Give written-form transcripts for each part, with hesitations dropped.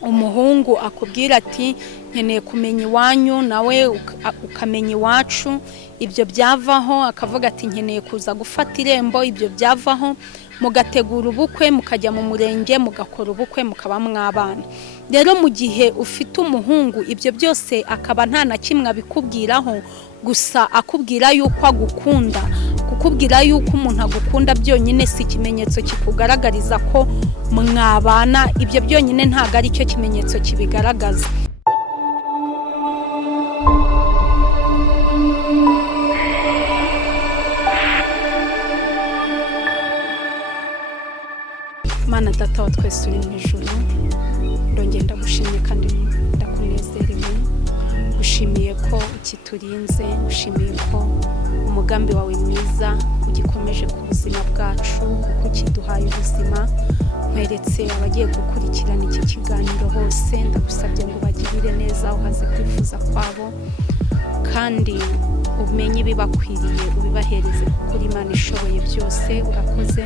umuhungu akubwira ati nkeneye kumenya iwanyu nawe ukamenya iwacu, ibyo byavaho akavuga ati nkeneye kuza gufata irembo, ibyo byavaho mugategura ubukwe, mukajya mu murenge mugakora ubukwe, mukaba mwabana. Rero mu gihe ufite umuhungu ibyo byose akaba nta na kimwe abikubwiraho, gusa akubwira yuko agukunda, kukubwira yuko umuntu agukunda byonyine si ikimenyetso kikugaragariza ko mwabana, ibyo byonyine ntago ari cyo kimenyetso kibigaragaza. Mana Data wa twese uri mu ijuru, ndongera ndagushimiye kandi ndakunezerewe, ushimiye ko ukiturinze, ushimiye ko umugambi wawe mwiza ugikomeje ku buzima bwacu, uko ukiduhaye ubuzima. Nkweretse abagiye gukurikirana iki kiganiro hose, ndagusabye ngo bagirire neza, uhaze kwifuza kwabo kandi umenye ibibakwiriye ubibahereze, kuko uri Imana ishoboye byose. Urakoze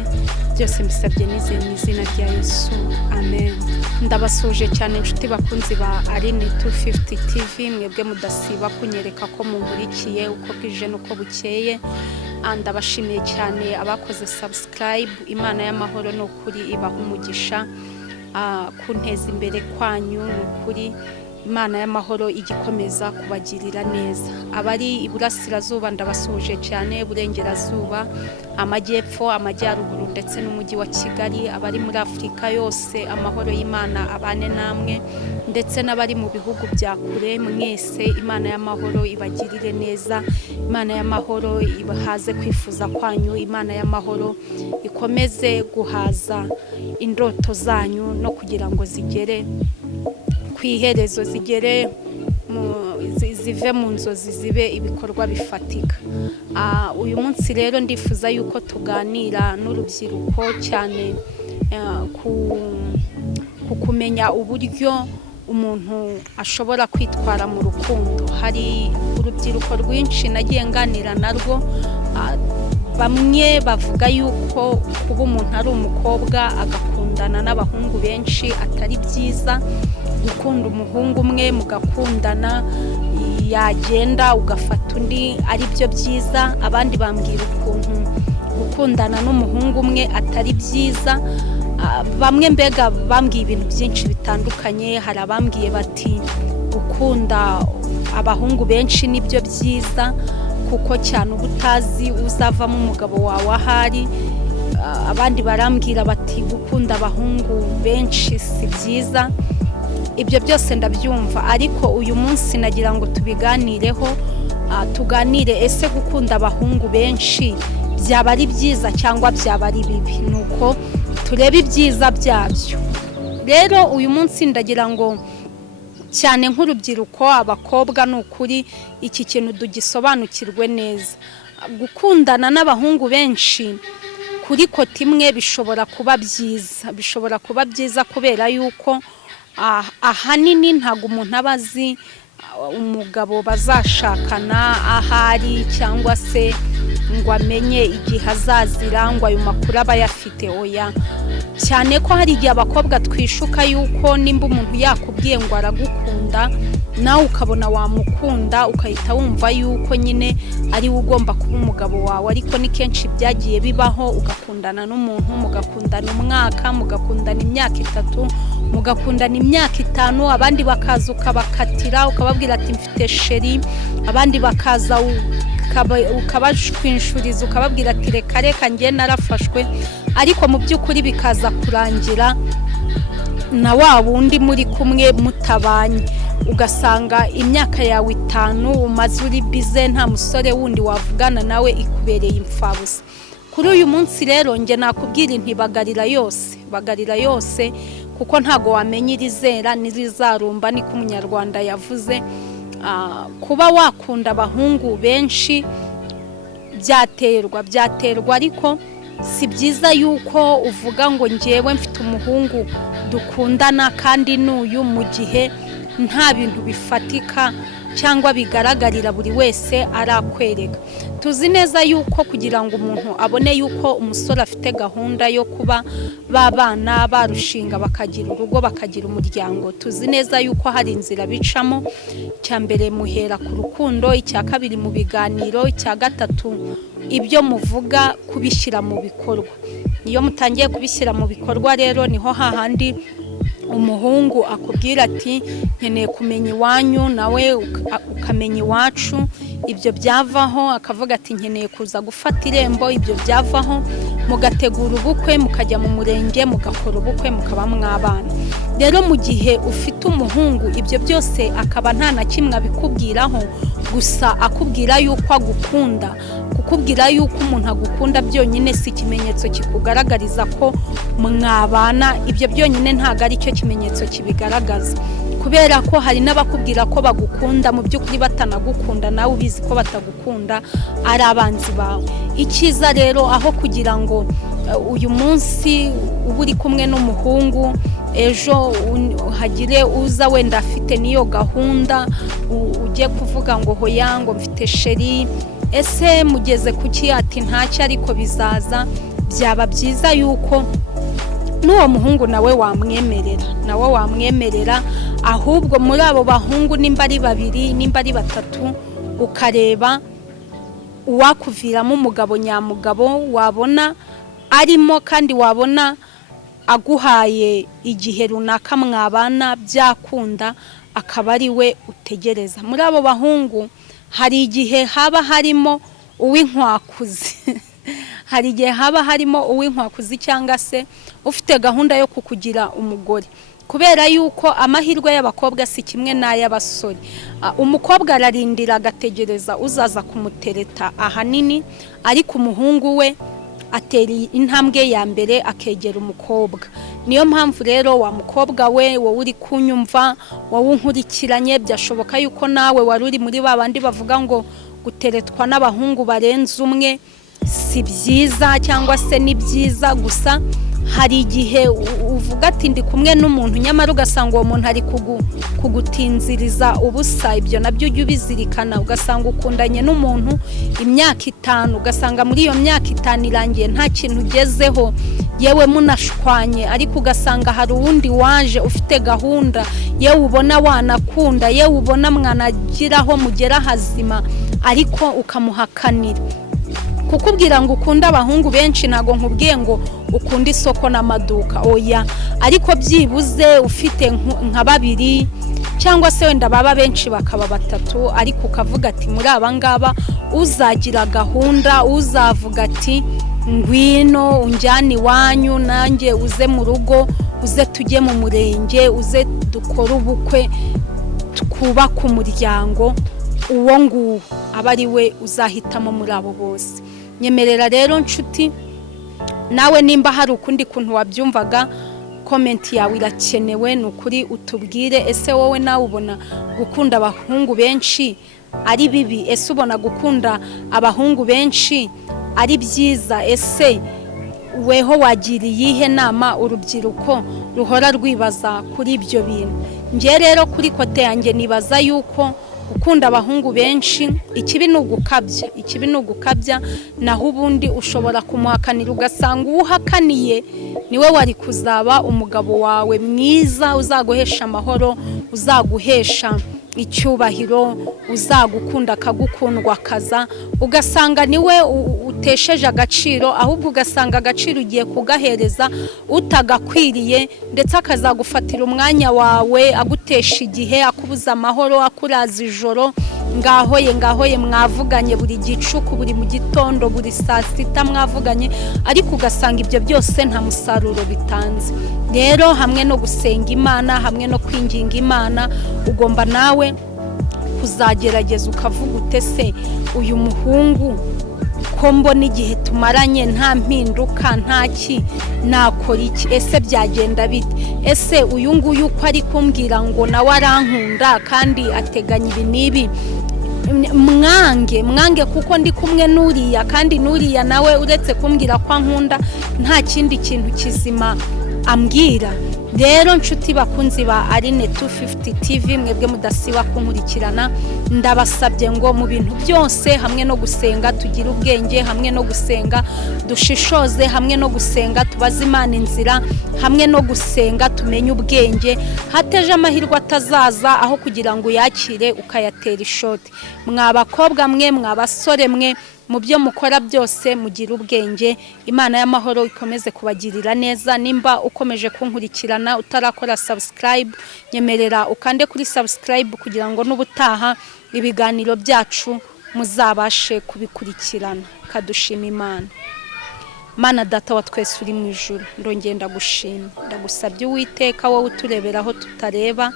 byose mbisabye nizeye mu izina rya Yesu, amen. Ndabasuje cyane inshuti bakunzi ba Aline 250 TV, mwebwe mudasiba kunyereka ko munkurikiye uko bwije nuko bukeye. Ndabashimiye cyane abakoze subscribe. Imana y'amahoro no kuri ibaha umugisha, kunteza imbere kwanyu n'ukuri. Imana y'amahoro igikomeza kubagirira neza. Abari iburasirazuba ndabasuje cyane, burengerazuba, amajyepfo, amajyaruguru ndetse n'umujyi wa Kigali. Abari muri Afurika yose amahoro y'Imana abane namwe, ndetse n'abari mu bihugu bya kure mwese Imana y'amahoro ibagirire neza. Imana y'amahoro ibahaze kwifuza kwanyu. Imana y'amahoro ikomeze guhaza indoto zanyu no kugira ngo zigere kwiherezo, zigere zive mu nzozi zibe ibikorwa bifatika. Uyu munsi rero ndifuza yuko tuganira n'urubyiruko cyane ku kumenya uburyo umuntu ashobora kwitwara mu rukundo. Hari urubyiruko rwinshi nagiye nganira narwo, bamwe bavuga yuko kuba umuntu ari umukobwa agakundana n'abahungu benshi atari byiza. Gukunda umuhungu umwe mugakundana, yagenda ugafata undi ari byo byiza. Abandi bambwira ukuntu gukundana n'umuhungu umwe atari byiza. Bamwe mbega bambwiye ibintu byinshi bitandukanye. Hari abambwiye bati gukunda abahungu benshi nibyo byiza, kuko cyane uba utazi uzavamo umugabo wawe ahari. Abandi barambwira bati gukunda abahungu benshi si byiza. Ibyo byose ndabyumva, ariko uyu munsi nagira ngo tubiganireho, tuganire ese gukunda abahungu benshi byaba ari byiza cyangwa byaba ari bibi, nuko turebe ibyiza byabyo. Rero uyu munsi ndagira ngo cyane nk'urubyiruko, abakobwa, n'ukuri iki kintu tugisobanukirwe neza. Gukundana n'abahungu benshi kuri kote imwe bishobora kuba byiza, bishobora kuba byiza kubera yuko ahanini ntago umuntu aba azi umugabo bazashakana ahari, cyangwa se ngo amenye igihe azazira, ngo ayo makuru aba yafite. Oya, cyane ko hari igihe abakobwa twishuka yuko nimba umuntu yakubwiye ngo aragukunda, nawe ukabona wamukunda, ukahita wumva yuko nyine ari we ugomba kuba umugabo wawe. Ariko ni kenshi byagiye bibaho, ugakundana n'umuntu, mugakundana umwaka, mugakundana imyaka 3, mugakundana imyaka 5, abandi bakaza ukabakatira ukababwira ati mfite sheri, abandi bakaza ukabashwinshuriza ukababwira ati reka ngiye narafashwe. Ariko mu by'ukuri bikaza kurangira na wa wundi muri kumwe mutabanye, ugasanga imyaka yawe 5 umaze uri bize, nta musore wundi wavugana nawe, ikubereye imfabusa. Kuri uyu munsi rero nge nakubwira inti bagarira yose, kuko ntago wamenya irizera n'irizarumba, niko umunyarwanda yavuze. Kuba wakunda abahungu benshi byaterwa, ariko si byiza yuko uvuga ngo ngewe mfite umuhungu dukundana kandi n'uyu, mu gihe nta bintu bifatika cyangwa bigaragarira buri wese arakwereka. Tuzi neza yuko kugira ngo umuntu abone yuko umusore afite gahunda yo kuba babana barushinga bakagira urugo bakagira umuryango, tuzi neza yuko hari inzira bicamo. Cya mbere muhera ku rukundo, icya kabiri mu biganiro, icya gatatu ibyo muvuga kubishyira mu bikorwa. Iyo mutangiye kubishyira mu bikorwa rero niho hahandi umuhungu akubwira ati nkeneye kumenya iwanyu, nawe ukamenya iwacu. Ibyo byavaho akavuga ati nkeneye kuza gufata irembo. Ibyo byavaho mugategura ubukwe, mukajya mu murenge mugakora ubukwe, mukaba mwabana. Rero mu gihe ufite umuhungu ibyo byose akaba nta na kimwe abikubwiraho, gusa akubwira yuko agukunda, kukubwira yuko umuntu agukunda byonyine si ikimenyetso kikugaragariza ko mwabana. Ibyo byonyine ntago ari cyo kimenyetso kibigaragaza, kubera ko hari n'abakubwira ko bagukunda mu by'ukuri batanagukunda, nawe ubizi ko batagukunda, ari abanzi bawe. Icyiza rero aho kugira ngo uyu munsi uba uri kumwe n'umuhungu, ejo hagire uza wenda afite niyo gahunda, ujye kuvuga ngo hoya ngo mfite sheri, ese mugeze kuki? Ati ntacyo ariko bizaza. Byaba byiza yuko n'uwo muhungu nawe wamwemerera, ahubwo muri abo bahungu nimba ari babiri nimba ari batatu, ukareba uwakuviramo umugabo nyamugabo wabona arimo, kandi wabona aguhaye igihe runaka mwabana byakunda, akaba ari we utegereza. Muri abo bahungu hari igihe haba harimo uw'inkwakuzi hari igihe haba harimo uw'inkwakuzi cyangwa se ufite gahunda yo kukugira umugore, kubera yuko amahirwe y'abakobwa si kimwe n'ay'abasore. Umukobwa ararindira agategereza uzaza kumutereta ahanini, ariko umuhungu we atera intambwe ya mbere akegera umukobwa. Niyo mpamvu rero wa mukobwa we, wowe uri kunyumva, wowe unkurikiranye, byashoboka yuko nawe wari uri muri babandi bavuga ngo guteretwa n'abahungu barenze umwe si byiza cyangwa se ni byiza. Gusa hari igihe uvuga ati ndi kumwe n'umuntu, nyamara ugasanga uwo muntu ari kugutinziriza ubusa. Ibyo nabyo ujye ubizirikana. Ugasanga ukundanye n'umuntu imyaka 5, ugasanga muri iyo myaka 5 irangiye nta kintu ugezeho, yewe munashwanye, ariko ugasanga hari uwundi waje ufite gahunda, yewe ubona wanakunda, yewe ubona mwanagiraho mugera hazima, ariko ukamuhakanira. Kukubwira ngo ukunda abahungu benshi ntago nkubwiye ngo ukunda isoko n'amaduka, oya, ariko byibuze ufite nka 2 cyangwa se wenda baba benshi bakaba 3, ariko ukavuga ati muri aba ngaba uzagira gahunda, uzavuga ati ngwino unjyane iwanyu, nanjye uze mu rugo, uze tujye mu murenge, uze dukora ubukwe, twubaka umuryango. Uwo nguwo aba ari we uzahitamo muri abo bose. Nyemerera rero nshuti, nawe nimba hari ukundi kuntu wabyumvaga, comment yawe irakenewe. Nukuri utubwire, ese wowe nawe ubona gukunda abahungu benshi ari bibi? Ese ubona gukunda abahungu benshi ari byiza? Ese weho wagiriye ihe nama urubyiruko ruhora rwibaza kuri ibyo bintu? Ngiye rero kuri kote yanjye nibaza yuko ukunda abahungu benshi ikibi n'ugukabya, naho ubundi ushobora kumuhakanira, ugasanga uhakaniye niwe wari kuzaba umugabo wawe mwiza, uzaguhesha amahoro, uzaguhesha icyubahiro, uzagukunda akagukundwa kaza, ugasanga niwe utesheje agaciro, ahubwo ugasanga agaciro ugiye kugahereza utagakwiriye, ndetse akazagufatira umwanya wawe, agutesha igihe, akubuza amahoro, akuraza ijoro. Ngahoye mwavuganye buri gicuku, buri mu gitondo, buri saa sita mwavuganye, ariko ugasanga ibyo byose nta musaruro bitanze. Rero hamwe no gusenga Imana, hamwe no kwinginga Imana, ugomba nawe kuzagerageza ukavuga utese uyu muhungu ko mbona igihe tumaranye nta mpinduka, ntaki, nakora iki? Ese byagenda bite? Ese uyu nguyu uko ari kumbwira ngo nawe arankunda kandi ateganya ibi nibi, mwange kuko ndi kumwe n'uriya, kandi n'uriya nawe uretse kumbwira ko ankunda nta kindi kintu kizima ambwira. rero nshuti bakunzi ba Aline 250 TV mwebwe mudasiba kunkurikirana, ndabasabye ngo mu bintu byose hamwe no gusenga tugira ubwenge, hamwe no gusenga dushishoze, hamwe no gusenga tubaze Imana inzira, hamwe no gusenga tumenye ubwenge, hateje amahirwe atazaza aho kugira ngo yakire ukayatera ishoti. Mwabakobwa mwe, mwabasore mwe, mu byo mukora byose mugira ubwenge. Imana y'amahoro ikomeze kubagirira neza. Nimba ukomeje kunkurikirana utarakora subscribe, nyemerera ukande kuri subscribe kugira ngo n'ubutaha ibiganiro byacu muzabashe kubikurikirana. Kadushima Imana. Mana data wa twese uri mu ijuru, ndongeye ndagushima, ndagusabye Uwiteka wowe utureberaho tutareba,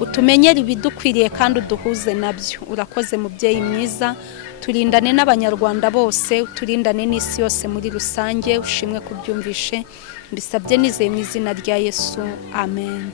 utumenyera ibidukwiriye kandi uduhuze nabyo. Urakoze mubyeyi mwiza, turindane n'abanyarwanda bose, turindane n'isi yose muri rusange. Ushimwe kubyumvishe, mbisabye nizeye mu izina rya Yesu, amen.